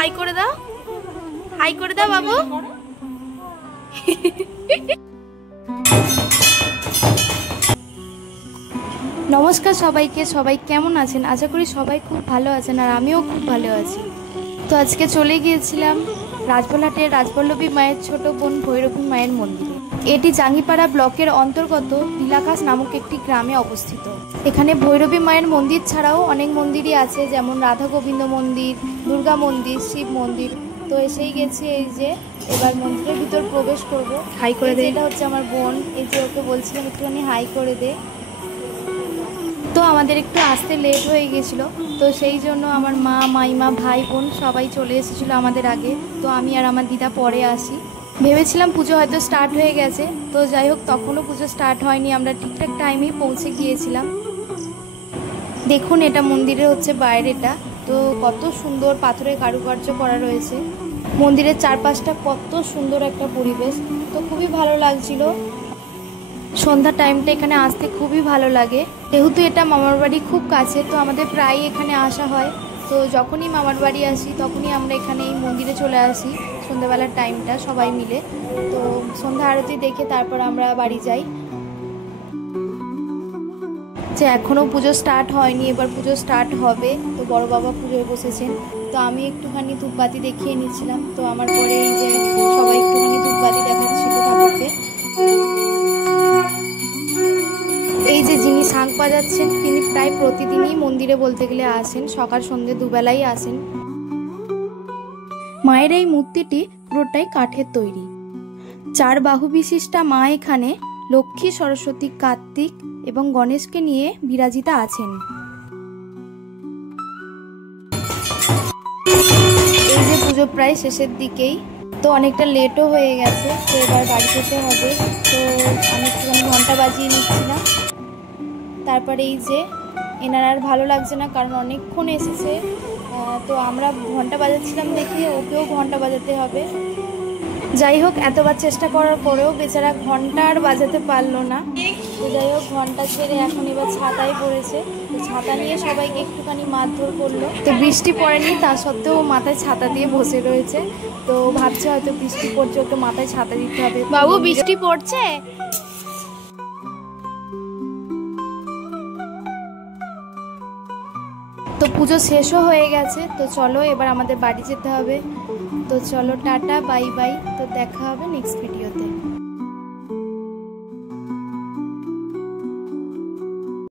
High করে দাও, high করে দাও বাবু। নমস্কার সবাইকে, সবাই কেমন আছেন? আশা করি সবাই খুব ভালো আছেন, আর আমিও খুব ভালো আছি। তো আজকে চলে গিয়েছিলাম রাজবলহাটের রাজবল্লভী মায়ের ছোট বোন ভৈরবী মায়ের মন্দিরে। এটি জাঙ্গিপাড়া ব্লকের অন্তর্গত বিলাকাশ নামক একটি গ্রামে অবস্থিত। এখানে ভৈরবী মায়ের মন্দির ছাড়াও অনেক মন্দিরই আছে, যেমন রাধা গোবিন্দ মন্দির, দুর্গা মন্দির, শিব মন্দির। তো এসেই গেছি, এই যে এবার মন্দিরের ভিতর প্রবেশ করব। হাই করে দে। এটা হচ্ছে আমার বোন, এই যে ওকে বলছিলাম একটুখানি হাই করে দে। তো আমাদের একটু আসতে লেট হয়ে গেছিলো, তো সেই জন্য আমার মা, মাইমা, ভাই, বোন সবাই চলে এসেছিলো আমাদের আগে। তো আমি আর আমার দিদা পরে আসি। ভেবেছিলাম পুজো হয়তো স্টার্ট হয়ে গেছে, তো যাই হোক তখনও পুজো স্টার্ট হয়নি, আমরা ঠিকঠাক টাইমেই পৌঁছে গিয়েছিলাম। দেখুন, এটা মন্দিরের হচ্ছে বাইরেটা। তো কত সুন্দর পাথরের কারুকার্য করা রয়েছে। মন্দিরের চারপাশটা কত সুন্দর একটা পরিবেশ, তো খুবই ভালো লাগছিল। সন্ধ্যা টাইমটা এখানে আসতে খুবই ভালো লাগে, যেহেতু এটা মামার বাড়ি খুব কাছে, তো আমাদের প্রায় এখানে আসা হয়। তো যখনই মামার বাড়ি আসি তখনই আমরা এখানে এই মন্দিরে চলে আসি সন্ধ্যাবেলার টাইমটা সবাই মিলে। তো সন্ধ্যা আরতি দেখে তারপর আমরা বাড়ি যাই। যে এখনও পুজো স্টার্ট হয়নি, এবার পুজো স্টার্ট হবে। তো বড় বাবা পুজোয় বসেছেন, তো আমি একটুখানি ধূপবাতি দেখিয়ে নিচ্ছিলাম। তো আমার পরে এই যে সবাই একটুখানি ধূপবাতি দেখাচ্ছিল ঠাকুরকে। এই যে যিনি শাঁখ বাজাচ্ছেন, তিনি প্রায় প্রতিদিনই মন্দিরে বলতে গেলে আসেন, সকাল সন্ধ্যে দুবেলাই আসেন। মায়ের এই মূর্তিটি পুরোটাই কাঠের তৈরি। 4 বাহু বিশিষ্টা মা এখানে লক্ষ্মী, সরস্বতী, কার্তিক এবং গণেশকে নিয়ে বিরাজিতা আছেন। এই যে পুজো প্রায় শেষের দিকেই, তো অনেকটা লেটও হয়ে গেছে, তো এবার বাড়ি যেতে হবে। তো আমি একটুখানি ঘন্টা বাজিয়ে নিচ্ছিলাম। তারপরে এই যে এনার আর ভালো লাগছে না, কারণ অনেকক্ষণ এসেছে। তো আমরা ঘন্টা বাজাচ্ছিলাম দেখে ওকেও ঘন্টা বাজাতে হবে। যাই হোক, এতবার চেষ্টা করার পরেও বেচারা ঘন্টা আর বাজাতে পারলো না। তো যাই হোক, ঘন্টা ছেড়ে এখন এবার ছাতায় পড়েছে। তো ছাতা নিয়ে সবাইকে একটুখানি মারধর করলো। তো বৃষ্টি পড়েনি, তা সত্ত্বেও মাথায় ছাতা দিয়ে বসে রয়েছে। তো ভাবছে হয়তো বৃষ্টি পড়ছে, ওকে মাথায় ছাতা দিতে হবে। বাবু, বৃষ্টি পড়ছে? তো পুজো শেষও হয়ে গেছে, তো চলো এবার আমাদের বাড়ি যেতে হবে। তো চলো, টাটা, বাই বাই। তো দেখা হবে নেক্সট ভিডিওতে।